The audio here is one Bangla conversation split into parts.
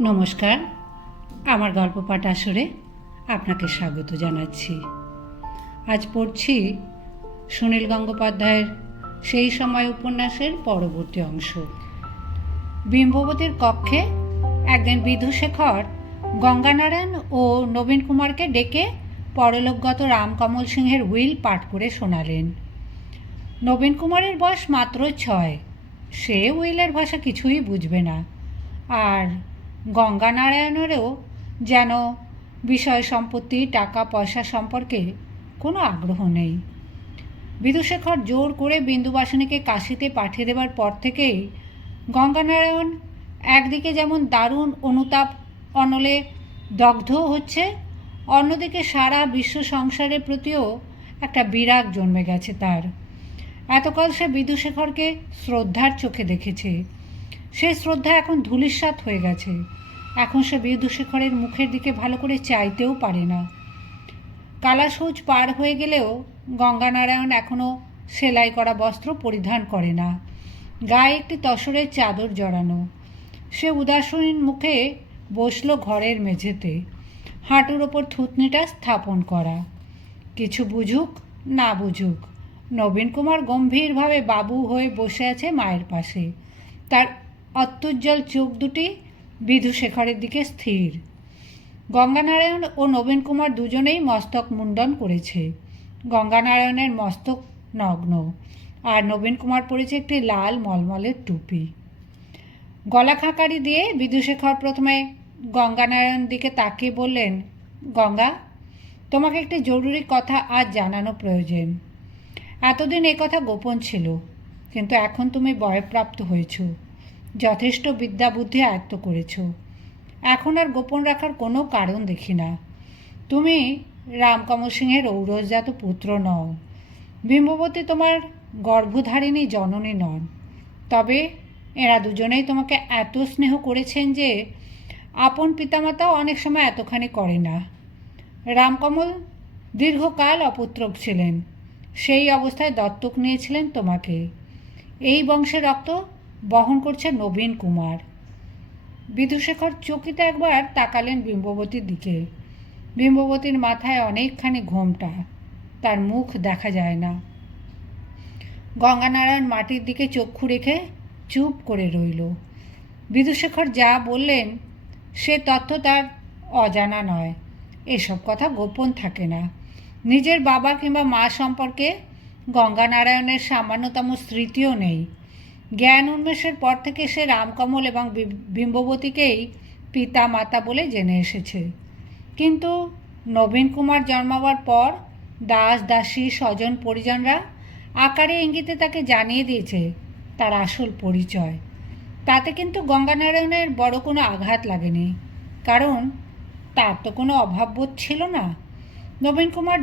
নমস্কার, আমার গল্প পাঠ আসরে আপনাকে স্বাগত জানাচ্ছি। আজ পড়ছি সুনীল গঙ্গোপাধ্যায়ের সেই সময় উপন্যাসের পরবর্তী অংশ। বিম্ববতীর কক্ষে একদিন বিধুশেখর গঙ্গানারায়ণ ও নবীন কুমারকে ডেকে পরলোকগত রামকমল সিংহের উইল পাঠ করে শোনালেন। নবীন কুমারের বয়স মাত্র ছয়, সে উইলের ভাষা কিছুই বুঝবে না। আর গঙ্গানারায়ণেরও যেন বিষয় সম্পত্তি, টাকা, পয়সা সম্পর্কে কোনো আগ্রহ নেই। বিদুশেখর জোর করে বিন্দুবাসিনীকে কাশিতে পাঠিয়ে দেওয়ার পর থেকেই গঙ্গানারায়ণ একদিকে যেমন দারুণ অনুতাপ অনলে দগ্ধ হচ্ছে, অন্যদিকে সারা বিশ্ব সংসারের প্রতিও একটা বিরাগ জন্মে গেছে তার। এতকাল সে বিদুশেখরকে শ্রদ্ধার চোখে দেখেছে। সে শ্রদ্ধা এখন ধূলিসাৎ হয়ে গেছে। এখন সে বিদুশেখরের মুখের দিকে ভালো করে চাইতেও পারে না। কালাসৌচ পার হয়ে গেলেও গঙ্গানারায়ণ এখনও সেলাই করা বস্ত্র পরিধান করে না। গায়ে একটি তসরের চাদর জড়ানো। সে উদাসীন মুখে বসল ঘরের মেঝেতে। হাঁটুর ওপর থুতনিটা স্থাপন করা। কিছু বুঝুক, না বুঝুক, নবীন কুমার গম্ভীরভাবে বাবু হয়ে বসে আছে মায়ের পাশে। তার অত্যুজ্জ্বল চোখ দুটি বিধুশেখরের দিকে স্থির। গঙ্গানারায়ণ ও নবীন কুমার দুজনেই মস্তক মুন্ডন করেছে। গঙ্গানারায়ণের মস্তক নগ্ন, আর নবীন কুমার পরেছে একটি লাল মলমলের টুপি। গলা খাঁকারি দিয়ে বিধুশেখর প্রথমে গঙ্গানারায়ণ দিকে তাকিয়ে বললেন, গঙ্গা, তোমাকে একটি জরুরি কথা আজ জানানো প্রয়োজন। এতদিন এ কথা গোপন ছিল, কিন্তু এখন তুমি বয়প্রাপ্ত হয়েছ। যথেষ্ট বিদ্যা বুদ্ধি আয়ত্ত করেছ। এখন আর গোপন রাখার কোনো কারণ দেখি না। তুমি রামকমল সিংহের ঔরসজাত পুত্র নও। বিম্ববতী তোমার গর্ভধারিণী জননী নন। তবে এরা দুজনেই তোমাকে এত স্নেহ করেছেন যে আপন পিতামাতাও অনেক সময় এতখানি করে না। রামকমল দীর্ঘকাল অপুত্রক ছিলেন। সেই অবস্থায় দত্তক নিয়েছিলেন তোমাকে। এই বংশের রক্ত বহন করছে নবীন কুমার। বিধুশেখর চকিতে একবার তাকালেন বিম্ববতীর দিকে। বিম্ববতীর মাথায় অনেকখানি ঘোমটা, তার মুখ দেখা যায় না। গঙ্গানারায়ণ মাটির দিকে চক্ষু রেখে চুপ করে রইল। বিধুশেখর যা বললেন, সে তথ্য তার অজানা নয়। এসব কথা গোপন থাকে না। নিজের বাবা কিংবা মা সম্পর্কে গঙ্গানারায়ণের সামান্যতম স্মৃতিও নেই। জ্ঞান উন্মেষের পর থেকে সে রামকমল এবং বিম্ববতীকেই পিতা মাতা বলে জেনে এসেছে। কিন্তু নবীন কুমার জন্মাবার পর দাস, দাসী, স্বজন, পরিজনরা আকারে ইঙ্গিতে তাকে জানিয়ে দিয়েছে তার আসল পরিচয়। তাতে কিন্তু গঙ্গানারায়ণের বড় কোনো আঘাত লাগেনি। কারণ তার তো কোনো অভাববোধ ছিল না। নবীন কুমার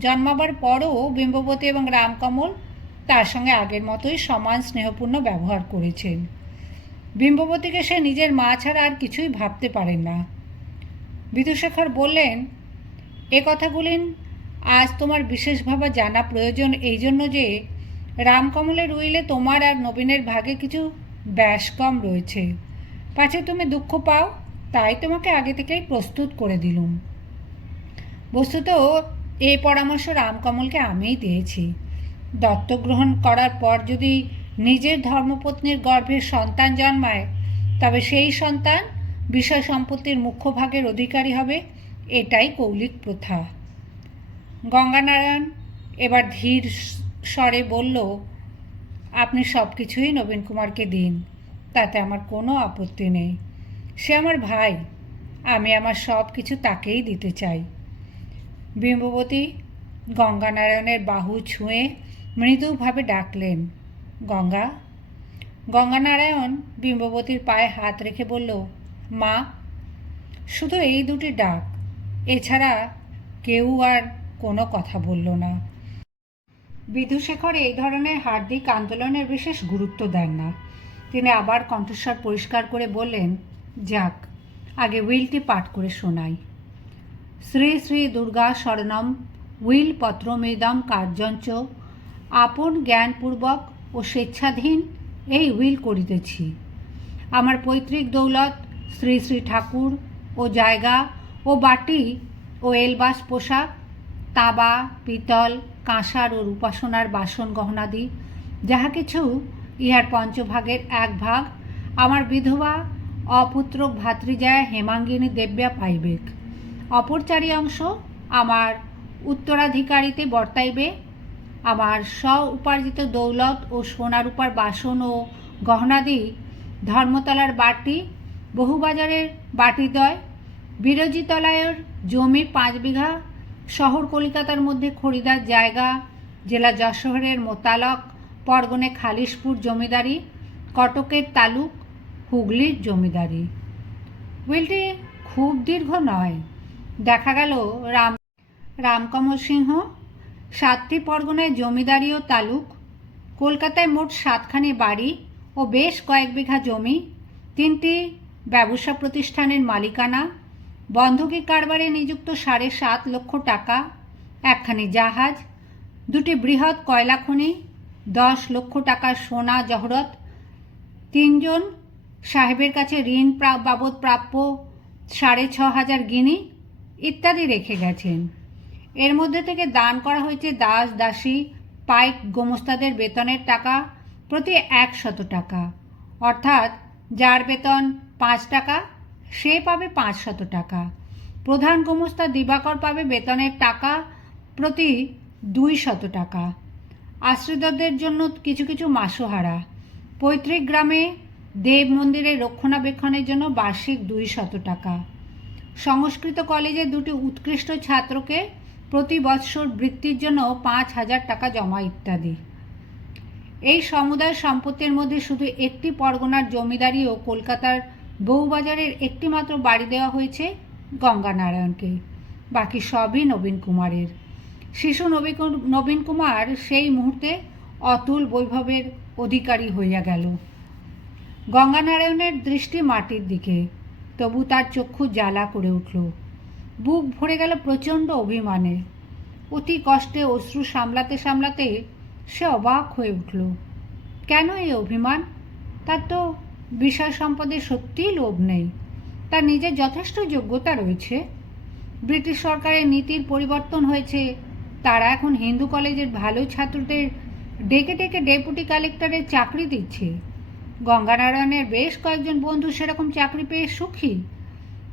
জন্মাবার পরও বিম্ববতী এবং রামকমল তার সঙ্গে আগের মতোই সমান স্নেহপূর্ণ ব্যবহার করেছেন। বিম্ববতীকে সে নিজের মা ছাড়া আর কিছুই ভাবতে পারেন না। বিদুশেখর বললেন, এ কথাগুলি আজ তোমার বিশেষভাবে জানা প্রয়োজন। এই জন্য যে রামকমলের উইলে তোমার আর নবীনের ভাগে কিছু ব্যাস কম রয়েছে। পাছে তুমি দুঃখ পাও, তাই তোমাকে আগে থেকেই প্রস্তুত করে দিলুম। বস্তুত এই পরামর্শ রামকমলকে আমিই দিয়েছি। দত্তক গ্রহণ করার পর যদি নিজের ধর্মপত্নীর গর্ভে সন্তান জন্মায়, তবে সেই সন্তান বিষয় সম্পত্তির মুখ্য ভাগের অধিকারী হবে, এটাই কৌলিক প্রথা। গঙ্গানারায়ণ এবার ধীর স্বরে বলল, আপনি সব কিছুই নবীন কুমারকে দিন, তাতে আমার কোনো আপত্তি নেই। সে আমার ভাই, আমি আমার সব কিছু তাকেই দিতে চাই। বিম্ববতী গঙ্গানারায়ণের বাহু ছুঁয়ে মৃদুভাবে ডাকলেন, গঙ্গা? গঙ্গানারায়ণ বিম্ববতীর পায়ে হাত রেখে বলল, মা, শুধু এই দুটি ডাক, এছাড়া কেউ আর কোনো কথা বলল না। বিধুশেখর এই ধরনের হার্দিক আন্দোলনের বিশেষ গুরুত্ব দেন না। তিনি আবার কণ্ঠস্বর পরিষ্কার করে বললেন, যাক, আগে উইলটি পাঠ করে শোনাই। শ্রী শ্রী দুর্গা শরণম উইল পত্রমেদম কার্যঞ্চ আপন জ্ঞানপূর্বক ও স্বেচ্ছাধীন এই উইল করিতেছি। আমার পৈতৃক দৌলত শ্রী শ্রী ঠাকুর ও জায়গা ও বাটি ও এলবাস পোশাক, তাবা, পিতল, কাঁসার ও রূপাসনার বাসন গহনাদি, যাহা কিছু ইহার পঞ্চভাগের এক ভাগ আমার বিধবা অপুত্র ভাতৃজায়া হেমাঙ্গিনী দেব্যা পাইবেক। অপর চারি অংশ আমার উত্তরাধিকারীতে বর্তাইবে আমার স্ব উপার্জিত দৌলত ও সোনার উপার বাসন ও গহনাদি ধর্মতলার বাটি, বহুবাজারের বাটি বাটিদ্বয় বিরজিতলায়ের জমি পাঁচ বিঘা, শহর কলিকাতার মধ্যে খরিদার জায়গা, জেলা যশোহরের মোতালক, পরগনে খালিশপুর জমিদারি, কটকের তালুক, হুগলির জমিদারি। উইলটি খুব দীর্ঘ নয়। দেখা গেল রাম, রামকমল সিংহ সাতটি পরগনায় জমিদারি ও তালুক, কলকাতায় মোট সাতখানি বাড়ি ও বেশ কয়েক বিঘা জমি, তিনটি ব্যবসা প্রতিষ্ঠানের মালিকানা, বন্ধকি কারবারে নিযুক্ত সাড়ে সাত লক্ষ টাকা, একখানি জাহাজ, দুটি বৃহৎ কয়লা খনি, দশ লক্ষ টাকার সোনা জহরত, তিনজন সাহেবের কাছে ঋণ বাবদ প্রাপ্য সাড়ে ছ হাজার গিনি ইত্যাদি রেখে গেছেন। এর মধ্যে থেকে দান করা হয়েছে দাস, দাসী, পাইক, গোমস্তাদের বেতনের টাকা প্রতি একশত টাকা। অর্থাৎ যার বেতন পাঁচ টাকা, সে পাবে পাঁচশত টাকা। প্রধান গোমস্তা দিবাকর পাবে বেতনের টাকা প্রতি দুই শত টাকা। আশ্রিতদের জন্য কিছু কিছু মাসোহারা। পৈতৃক গ্রামে দেব মন্দিরের রক্ষণাবেক্ষণের জন্য বার্ষিক দুই শত টাকা। সংস্কৃত কলেজে দুটি উৎকৃষ্ট ছাত্রকে প্রতি বৎসর বৃত্তির জন্য পাঁচ হাজার টাকা জমা ইত্যাদি। এই সমুদায় সম্পত্তির মধ্যে শুধু একটি পরগনার জমিদারি ও কলকাতার বউবাজারের একটি মাত্র বাড়ি দেওয়া হয়েছে গঙ্গানারায়ণকে। বাকি সবই নবীন কুমারের। শিশু নবী নবীন কুমার সেই মুহূর্তে অতুল বৈভবের অধিকারী হইয়া গেল। গঙ্গানারায়ণের দৃষ্টি মাটির দিকে, তবু তার চক্ষু জ্বালা করে উঠল। বুক ভরে গেল প্রচণ্ড অভিমানে অতি কষ্টে অশ্রু সামলাতে সামলাতে সে অবাক হয়ে উঠল। কেন এই অভিমান? তার তো বিষয় সম্পদে সত্যিই লোভ নেই। তার নিজের যথেষ্ট যোগ্যতা রয়েছে। ব্রিটিশ সরকারের নীতির পরিবর্তন হয়েছে। তারা এখন হিন্দু কলেজের ভালো ছাত্রদের ডেকে ডেকে ডেপুটি কালেক্টরের চাকরি দিচ্ছে। গঙ্গানারায়ণের বেশ কয়েকজন বন্ধু সেরকম চাকরি পেয়ে সুখী।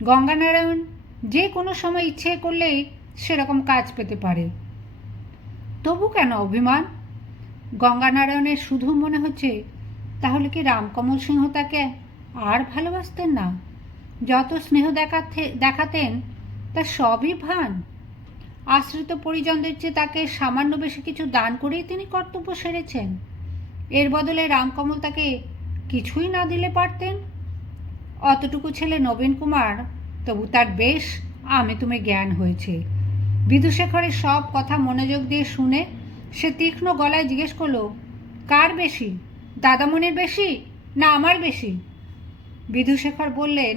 গঙ্গানারায়ণ যে কোনো সময় ইচ্ছে করলেই সেরকম কাজ পেতে পারে। তবু কেন অভিমান? গঙ্গানারায়ণের শুধু মনে হচ্ছে, তাহলে কি রামকমল সিংহ তাকে আর ভালোবাসতেন না? যত স্নেহ দেখাতে, দেখাতেন, তা সবই ভান। আশ্রিত পরিজনদের চেয়ে তাকে সামান্য বেশি কিছু দান করেই তিনি কর্তব্য সেরেছেন। এর বদলে রামকমল তাকে কিছুই না দিলে পারতেন। অতটুকু ছেলে নবীন কুমার তবু তার বেশ আমি তুমি জ্ঞান হয়েছে। বিদুশেখরের সব কথা মনোযোগ দিয়ে শুনে সে তীক্ষ্ণ গলায় জিজ্ঞেস করল, কার বেশি? দাদামণির বেশি না আমার বেশি? বিধুশেখর বললেন,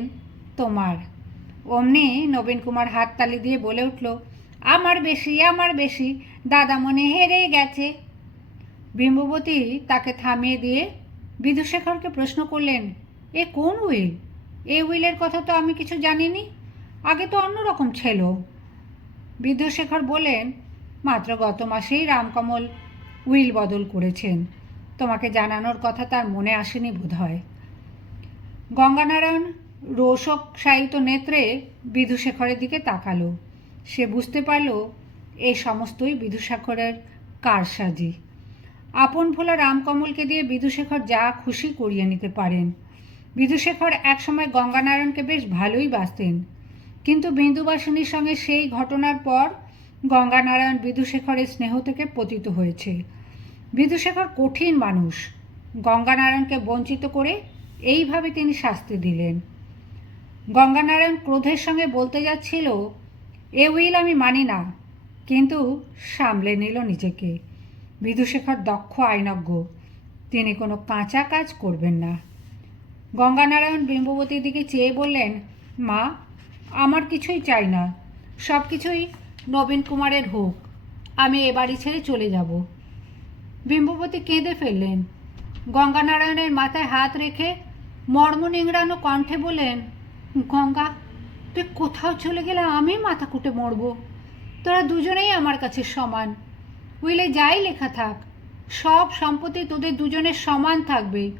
তোমার। অমনি নবীন কুমার হাততালি দিয়ে বলে উঠল, আমার বেশি আমার বেশি, দাদামণি হেরে গেছে। বিম্ববতী তাকে থামিয়ে দিয়ে বিধুশেখরকে প্রশ্ন করলেন, এ কোন উইল? এই উইলের কথা তো আমি কিছু জানিনি। আগে তো অন্যরকম ছিল। বিদ্যুশেখর বলেন, মাত্র গত মাসেই রামকমল উইল বদল করেছেন। তোমাকে জানানোর কথা তার মনে আসেনি বোধ হয় গঙ্গানারায়ণ রোষক সাহিত্য নেত্রে বিধুশেখরের দিকে তাকালো। সে বুঝতে পারল এই সমস্তই বিধুশেখরের কারসাজি। আপন ভোলা রামকমলকে দিয়ে বিধুশেখর যা খুশি করিয়ে নিতে পারেন। বিধুশেখর একসময় গঙ্গানারায়ণকে বেশ ভালোই বাসতেন কিন্তু বিন্দুবাসিনীর সঙ্গে সেই ঘটনার পর গঙ্গানারায়ণ বিধুশেখরের স্নেহ থেকে পতিত হয়েছে। বিধুশেখর কঠিন মানুষ। গঙ্গানারায়ণকে বঞ্চিত করে এইভাবে তিনি শাস্তি দিলেন। গঙ্গানারায়ণ ক্রোধের সঙ্গে বলতে যাচ্ছিল, এ উইল আমি মানি না। কিন্তু সামলে নিল নিজেকে। বিধুশেখর দক্ষ আইনজ্ঞ। তিনি কোনো কাঁচা কাজ করবেন না। গঙ্গানারায়ণ বিম্ববতীর দিকে চেয়ে বললেন, মা, আমার কিছুই চাই না। সব কিছুই নবীন কুমারের হোক। আমি এ বাড়ি ছেড়ে চলে যাব। বিম্ববতী কেঁদে ফেললেন। গঙ্গানারায়ণের মাথায় হাত রেখে মর্ম নিংড়ানো কণ্ঠে বললেন, গঙ্গা, তুই কোথাও চলে গেলে আমি মাথা কুটে মরবো। তোরা দুজনেই আমার কাছে সমান। উইলে যাই লেখা থাক। সব সম্পত্তি তোদের দুজনের সমান থাকবে।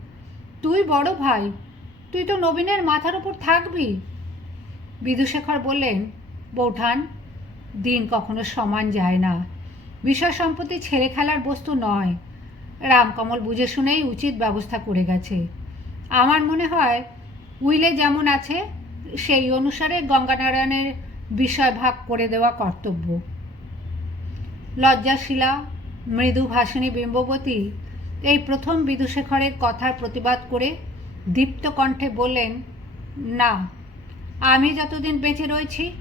তুই বড় ভাই, তুই তো নবীনের মাথার উপর থাকবি। বিদুশেখর বললেন, বৌঠান, দিন কখনো সমান যায় না। বিষয় সম্পত্তি ছেলে খেলার বস্তু নয়। রামকমল বুঝে শুনেই উচিত ব্যবস্থা করে গেছে। আমার মনে হয়, উইলে যেমন আছে, সেই অনুসারে গঙ্গানারায়ণের বিষয় ভাগ করে দেওয়া কর্তব্য। লজ্জাশীলা, মৃদু ভাষিণী বিম্ববতী এই প্রথম বিদুশেখরের কথার প্রতিবাদ করে দীপ্ত কণ্ঠে বললেন, না, আমি যতদিন বেঁচে রয়েছি,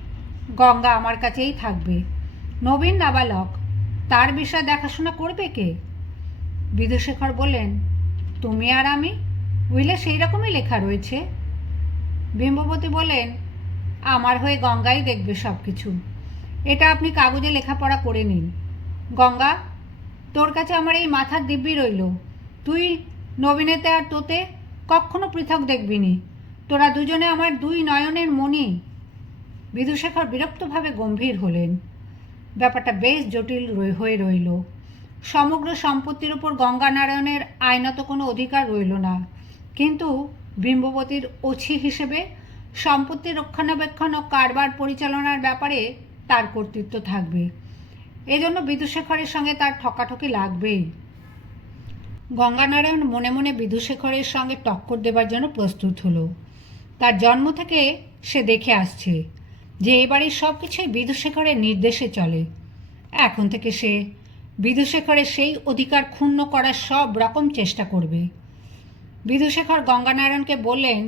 গঙ্গা আমার কাছেই থাকবে। নবীন নাবালক, তার বিষয়ে দেখাশোনা করবে কে? বিদুশেখর বললেন, তুমি আর আমি? উইলে সেই রকমই লেখা রয়েছে। বিম্ববতী বলেন আমার হয়ে গঙ্গাই দেখবে সব কিছু এটা আপনি কাগজে লেখাপড়া করে নিন। গঙ্গা তোর কাছে আমার এই মাথার দিব্যি রইল। তুই নবীনেতে আর তোতে কখনো পৃথক দেখবি নি। তোরা দুজনে আমার দুই নয়নের মণি। বিদুশেখর বিরক্তভাবে গম্ভীর হলেন। ব্যাপারটা বেশ জটিল হয়ে রইল। সমগ্র সম্পত্তির উপর গঙ্গানারায়ণের আইনত কোনো অধিকার রইল না। কিন্তু বিম্ববতীর অছি হিসেবে সম্পত্তি রক্ষণাবেক্ষণ ও কারবার পরিচালনার ব্যাপারে তার কর্তৃত্ব থাকবে। এজন্য বিদুশেখরের সঙ্গে তার ঠকাঠকি লাগবেই। গঙ্গানারায়ণ মনে মনে বিদুশেখরের সঙ্গে টক্কর দেবার জন্য প্রস্তুত হলো। তার জন্ম থেকে সে দেখে আসছে যে এবারের সব কিছুই বিদুশেখরের নির্দেশে চলে। এখন থেকে সে বিদুশেখরের সেই অধিকার ক্ষুণ্ণ করার সব রকম চেষ্টা করবে। বিদুশেখর গঙ্গানারায়ণকে বললেন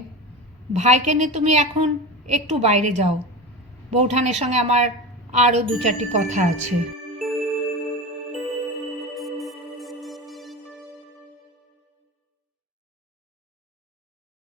ভাইকে নিয়ে তুমি এখন একটু বাইরে যাও। বৌঠানের সঙ্গে আমার আরও দু চারটি কথা আছে।